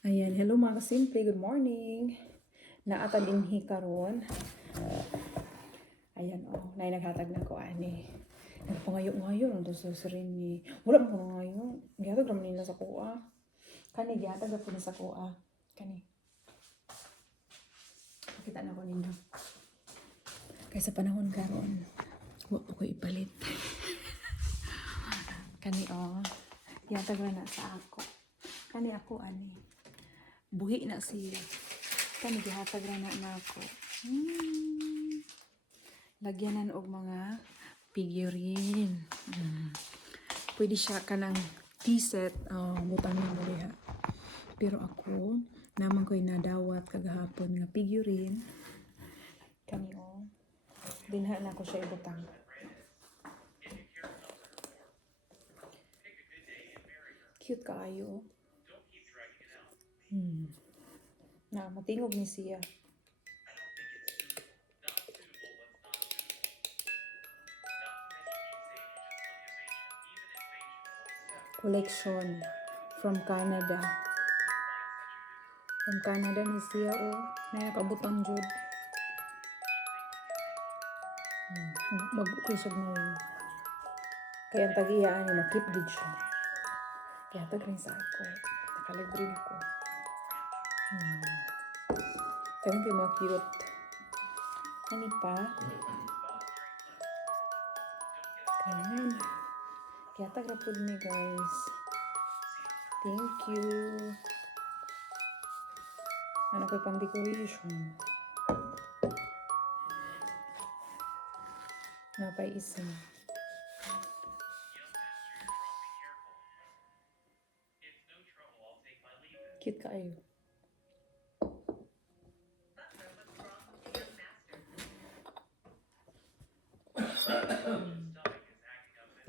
Ayan, hello mga kasimple, good morning. Naata dinhi karon. Ayan nay naghatag na ko ani. Nagpangayo-ngayo nung to sa ni. Wala mo na ngayon. Gihatag raman nila sa kuha. Kani gihatag ra pud sa kuha. Kani. Pakita na ko ninyo. Kaya sa panahon karon, wa ko ipalit. Kani gihatag ra na sa ako. Kani ako ani. Buhi na siya. Kani gihatag ra na nako. Lagyanan og mga figurine. Pwede siya kanang tea set. Butangin mo diha. Pero ako, naman ko'y nadawat kagahapon nga figurine. Kani dinha na ko siya ibutang. Cute kaayo. Matingog ni siya. Collection from Canada. From Canada ni siya nakabutang jud. Mag-kusog mo yun. Kaya ang tag-iyaan ni na-keep gid siya. Kaya tag-rin sa ako. Nakalibre na ko. Tawin kayo mga cute. Kani pa. Kanan. Kaya tagrapod ni guys. Thank you. Ano ko'y pang decoration. Napay isa. Cute kaayo.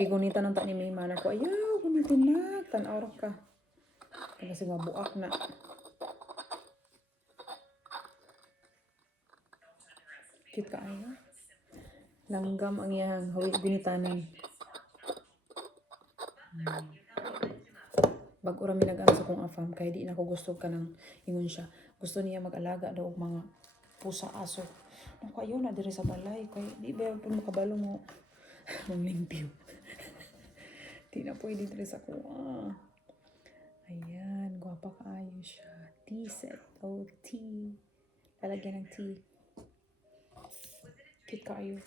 Gigunita ng ta ni Mima na ko. Ayaw, gunitin na. Tanaw ra ka. Kasi mabuak na. Cute kaayo. Langgam ang iyang hawig gunitanan. Bago rami nag-ano sa kong afam, kaya di na ko gusto ka ng ingon siya. Gusto niya mag-alaga daw og mga pusa, aso. Naku, ayaw na dire sa balay. Kaya di ba po makabalo mo mong limpyo. Di na pwede dire sa kuha. Ayan, gwapa kaayo siya. Tea set. Tea. Lalagyan ng tea. Cute kaayo.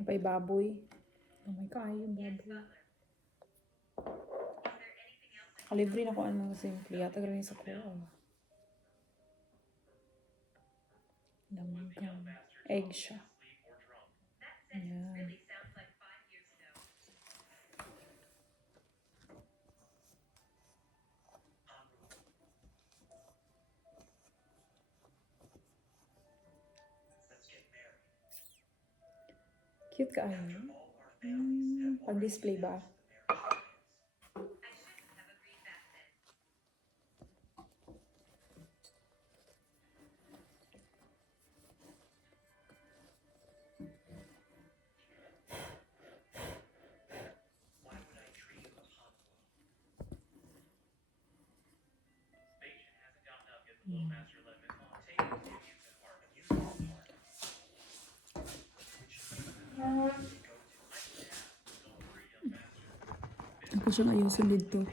Napay baboy. Oh my kaayo, baboy. Kalibre na ko ang mga simple. Yata rin sa kuha. Langgam. Egg siya. Ayan. Cute kaayo. Pag-display ba? Ako siyang ayusin dito.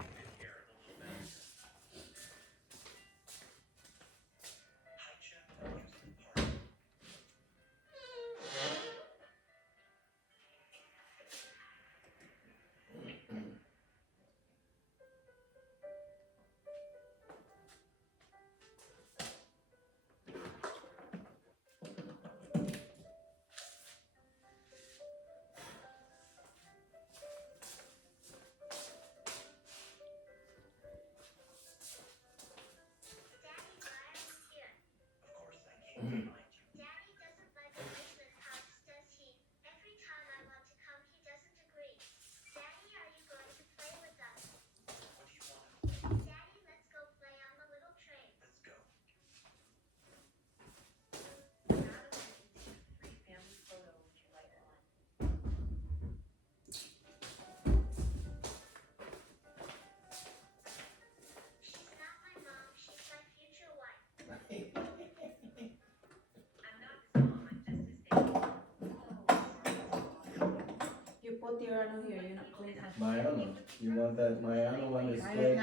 put your ano here, you not clean up. Mayana. You want that Mayana one display?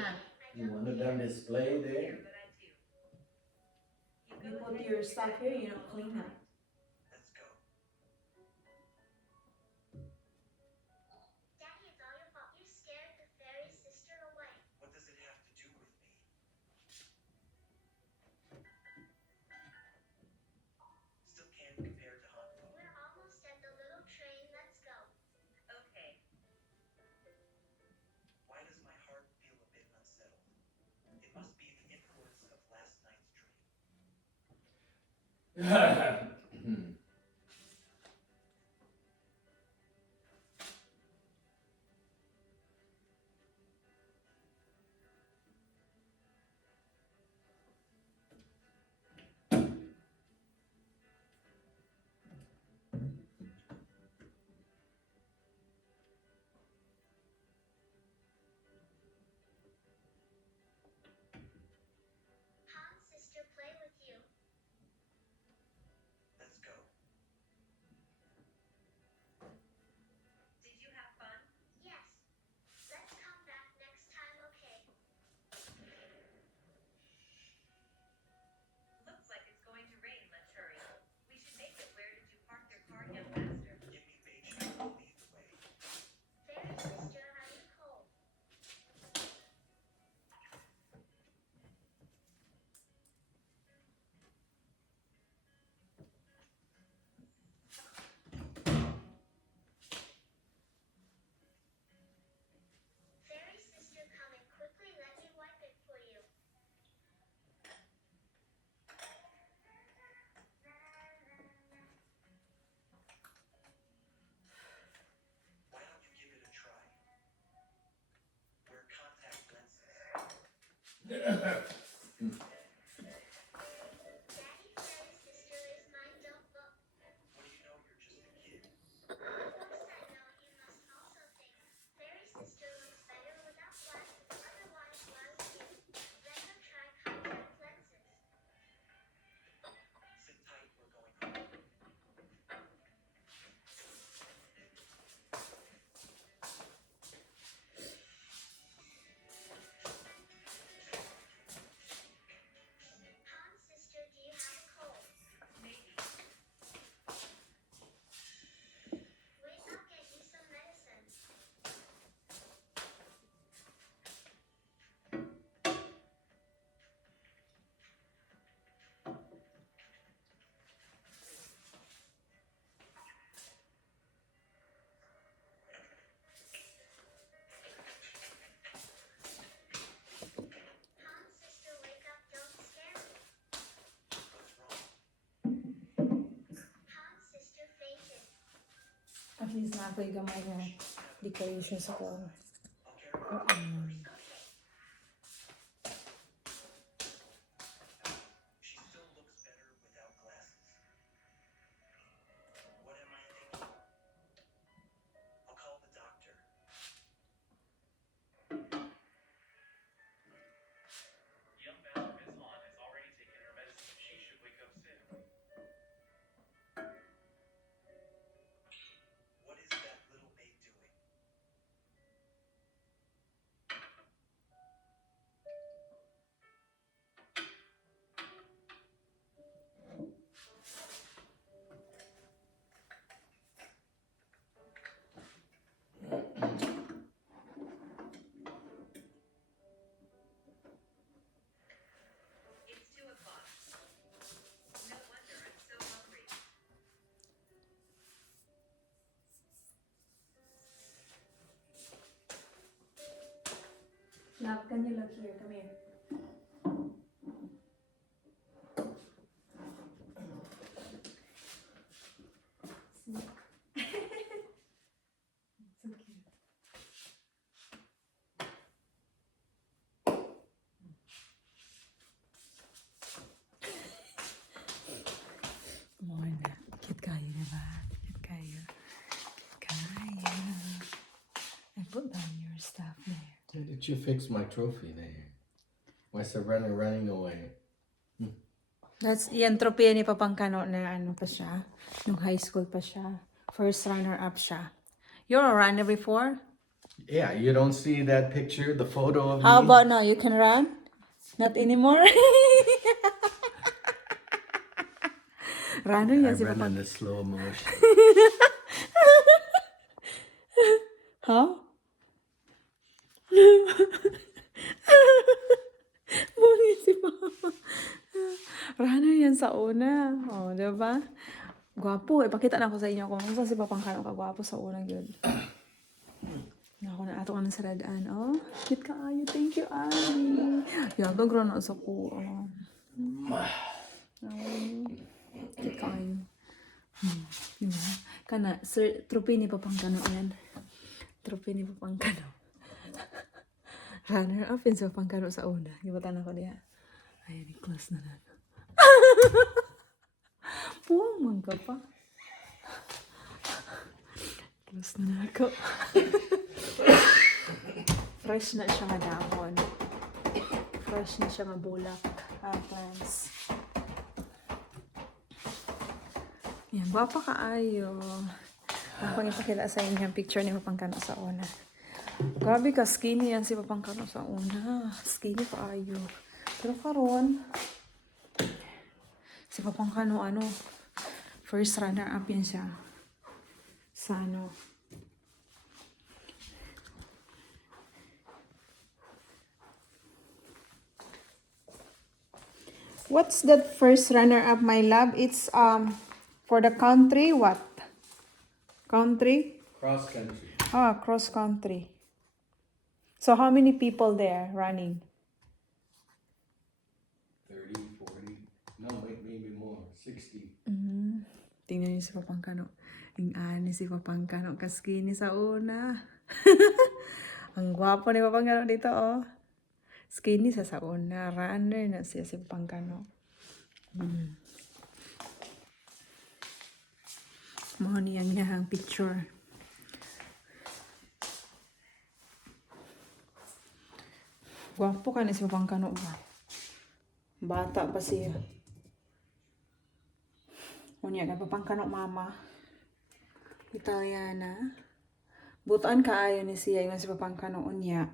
You want them display there? You put your stuff here, you not clean up. Let's go. Daddy, it's all your fault. You scared the fairy sister away. What does it have to do with me? Still can't compare to Hanko. We're almost at the little train. Let's go. Okay. Why does my heart feel a bit unsettled? It must be the influence of last night's dream. Han's sister play with you. Let's go. Did you have fun? Yes. Let's come back next time, okay? Looks like it's going to rain. Let's hurry. We should make it. Where did you park your car, young master? Give me Beijing to lead the way. Fairy sister, are you cold? Fairy sister, coming quickly. Let me wipe it for you. Why don't you give it a try? Wear contact lenses. Daddy, fairy sister is mine. Don't look. What do you know? You're just a kid. Of course I know. You must also think. Fairy sister looks better without glasses. Otherwise, why would you? Let her try contact lenses. Sit tight. We're going home. Han's sister, do you have a cold? Maybe. Wait, I'll get you some medicine. Han's sister, wake up. Don't scare me. What's wrong? Han's sister fainted. At least na ako'y gamay nga decoration sa ko. I'll carry her first. She still looks better without glasses. What am I thinking? I'll call the doctor. Young Master Miss Han has already taken her medicine. She should wake up soon. What is that little maid doing? It's 2:00. No wonder I'm so hungry. Love, can you look here? Come here. See? So cute. More na. Cute kayo, diba? Cute kayo. Cute kayo. I put down your stuff there. Hey, did you fix my trophy there? Why Serena running away? That's, yan, trophy ni Papangkano na ano pa siya. Nung high school pa siya. First runner-up siya. You're a runner before? Yeah, you don't see that picture, the photo of How me? about now? You can run? Not anymore? Runner I yan si run Papa. in the slow motion. Huh? Bungi si Papa. Runner yan sa una. O, diba? Gwapo. Ipakita na ako sa inyo kung saan si Papang Kano kagwapo sa una yun. Ako na ato ka ng saradaan. Oh, cute ka ayo. Thank you, Ari. Yaga, grown na sa ko. Oh. Cute ka ayo. Diba? Kana, sir, trophy ni Papang Kano yan. Trophy ni Papang Kano. Runner up yun sa Papang Kano sa una. Gibatan ako diya. Ayun, close na na. Puwang man ka pa. Close na na ako. Fresh na siya nga dahon. Fresh na siya nga bulak. Plants. Yan, guwapa ka ayo. Ako ipakita sa inyo yung picture ni Papang Kano sa una. Grabe ka, skinny yan si Papang Kano sa una. Skinny pa ayo. Pero karon si Papang Kano, first runner-up yan siya. Sa What's that first runner-up, my love? It's for the country, what? Country? Cross country. Cross country. So how many people there running? 30, 40. No, wait, maybe more. 60. Tingnan niyo si Papang Kano. Ang ani si Papang Kano. Kaskini sa una. Ang gwapo ni Papang Kano dito, oh. Skinny sa una. Runner na siya si Papang Kano. Mga niyang niyang picture. Gwapo ka na si Papang Kano ba? Bata pa siya. Unya ka Papang Kano mama. Italiana. Butaan kaayo ni siya yung si Papang Kano unya.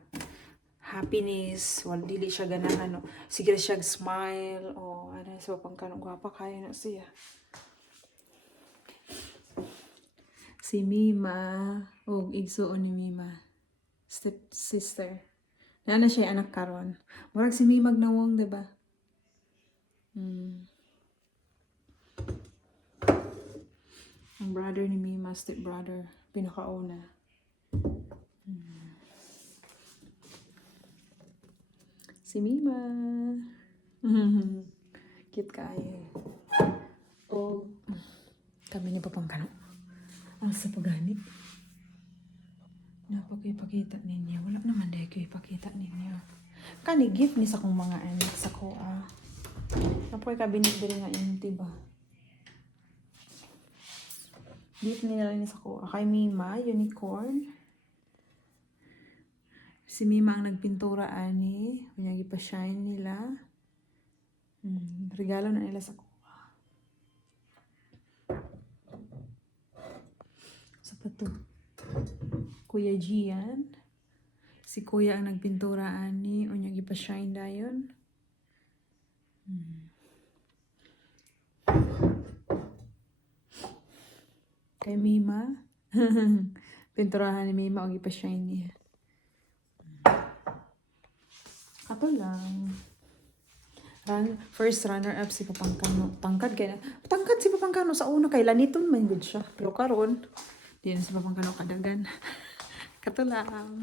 Happiness, dili siya ganahan, sige siya smile, si Papang Kano, gwapa kaya na siya. Si Mima, igsuon ni Mima, step sister. Nana siya anak karon. Murag si Mima gnawong, diba? Ang brother ni Mima, step brother, pinakauna. Si Mima. Cute kayo. Kami ni Papang Kano. Ang sa pagani. Napag-ipakita ninyo. Wala naman dahil ko ipakita ninyo. Kani gift ni sa kong mga anak sa ko. Napag-kabinet din nga yun, diba? Gift nila ni sa ko. Kay Mima, unicorn. Si Mima ang nagpintura ani, kunyagi pa shine nila. Regalo na nila sa kuha. Sa pato. Kuya Gian. Si Kuya ang nagpintura ani, kunyagi pa shine dayon. Kay Mima. Pinturahan ni Mima, kunyagi pa shine niya. Ato lang. First runner-up si Papang Kano. Tangkad si Papang Kano sa una. Kay laniton man good siya. Pero karon, di na si Papang Kano kadagan. Kato lang.